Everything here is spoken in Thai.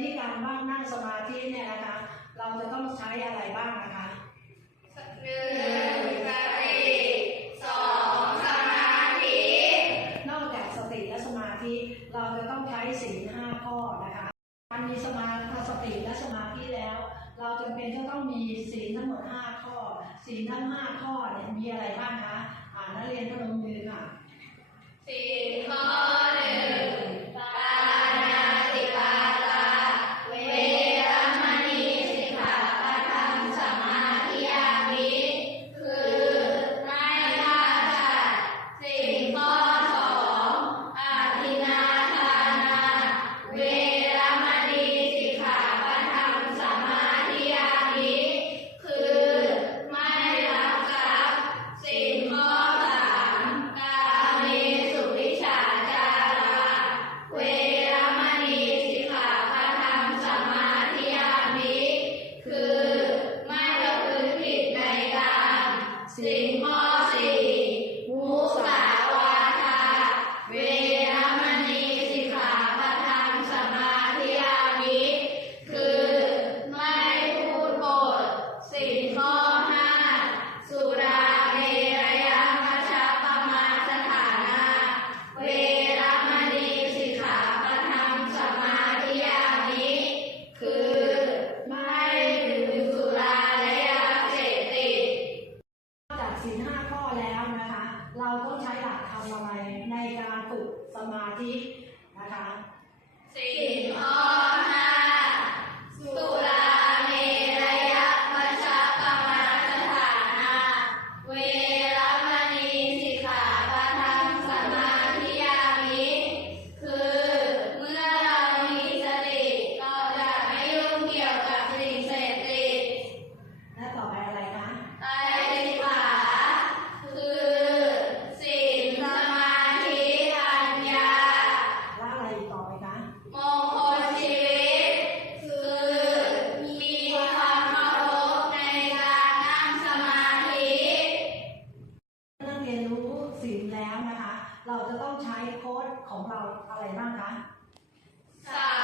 นี้การบ้างนั่งสมาธิเนี่ยนะคะ เราจะต้องใช้อะไรบ้างนะคะหนึ่งสติสองสมาธิ นอกจากสติและสมาธิ เราจะต้องใช้สี่ห้าข้อนะคะการมีสมาธิสติและสมาธิแล้ว เราจำเป็นจะต้องมีสีทั้งหมดห้าข้อสีทั้งห้าข้อเนี่ยมีอะไรบ้างคะ อ่านนักเรียนพนมมือค่ะสีข้อหนึ่ง ศีลห้าข้อแล้วนะคะ เราต้องใช้หลักธรรมอะไรในการฝึกสมาธินะคะศีลข้อ ต้องใช้โค้ดของเราอะไรบ้างคะสาม